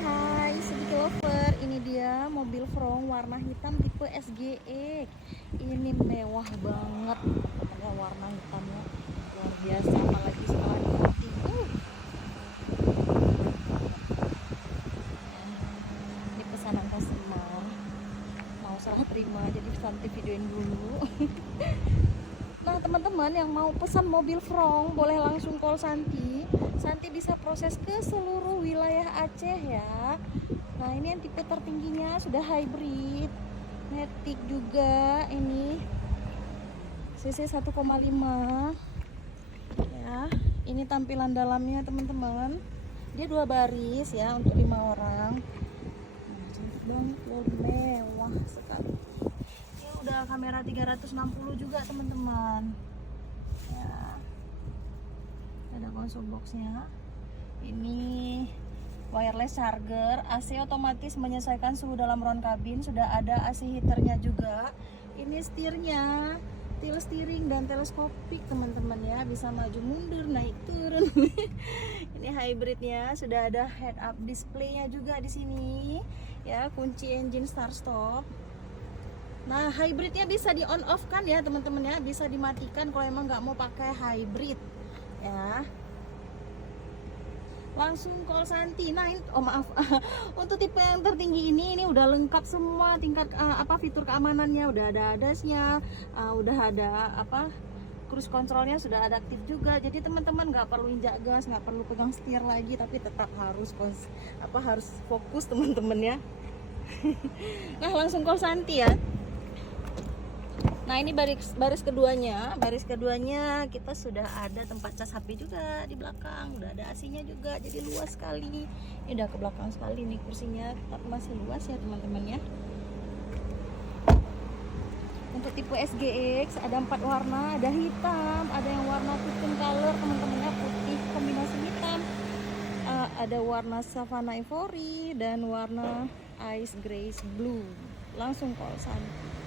Hai Sedikit Lover, ini dia mobil Frong warna hitam tipe SGE. Ini mewah banget teman-teman, warna hitamnya luar biasa, apalagi setelah diganti. Ini pesanan customer, mau serah terima jadi nanti videoin dulu. Nah teman-teman yang mau pesan mobil Frong boleh langsung call Santi. Santi bisa proses ke seluruh wilayah Aceh ya. Nah ini yang tipe tertingginya sudah hybrid, matic juga, ini cc 1,5 ya. Ini tampilan dalamnya teman-teman, dia 2 baris ya untuk 5 orang. Nah, cantik banget loh, mewah sekali. Ini udah kamera 360 juga teman-teman ya. Ada konsol boxnya, ini wireless charger, AC otomatis menyesuaikan suhu dalam ruang kabin, sudah ada AC heaternya juga. Ini setirnya tilt steering dan teleskopik teman-teman ya, bisa maju mundur, naik turun. Ini hybridnya, sudah ada head up displaynya juga di sini ya, kunci engine start stop. Nah hybridnya bisa di on off kan ya teman-teman ya, bisa dimatikan kalau emang nggak mau pakai hybrid ya. Langsung call Santi. Nah maaf untuk tipe yang tertinggi ini udah lengkap semua tingkat fitur keamanannya, udah ada dasnya, udah ada cruise controlnya sudah ada aktif juga, jadi teman-teman nggak perlu injak gas, nggak perlu pegang setir lagi, tapi tetap harus harus fokus teman-teman ya. Nah langsung call Santi ya. Nah ini baris keduanya kita sudah ada tempat cas HP juga di belakang, udah ada AC-nya juga, jadi luas sekali. Ini udah ke belakang sekali nih kursinya, tapi masih luas ya teman-teman ya. Untuk tipe SGX ada 4 warna, ada hitam, ada yang warna putih color teman-teman ya, putih kombinasi hitam, ada warna savana ivory dan warna ice grace blue. Langsung call Santi.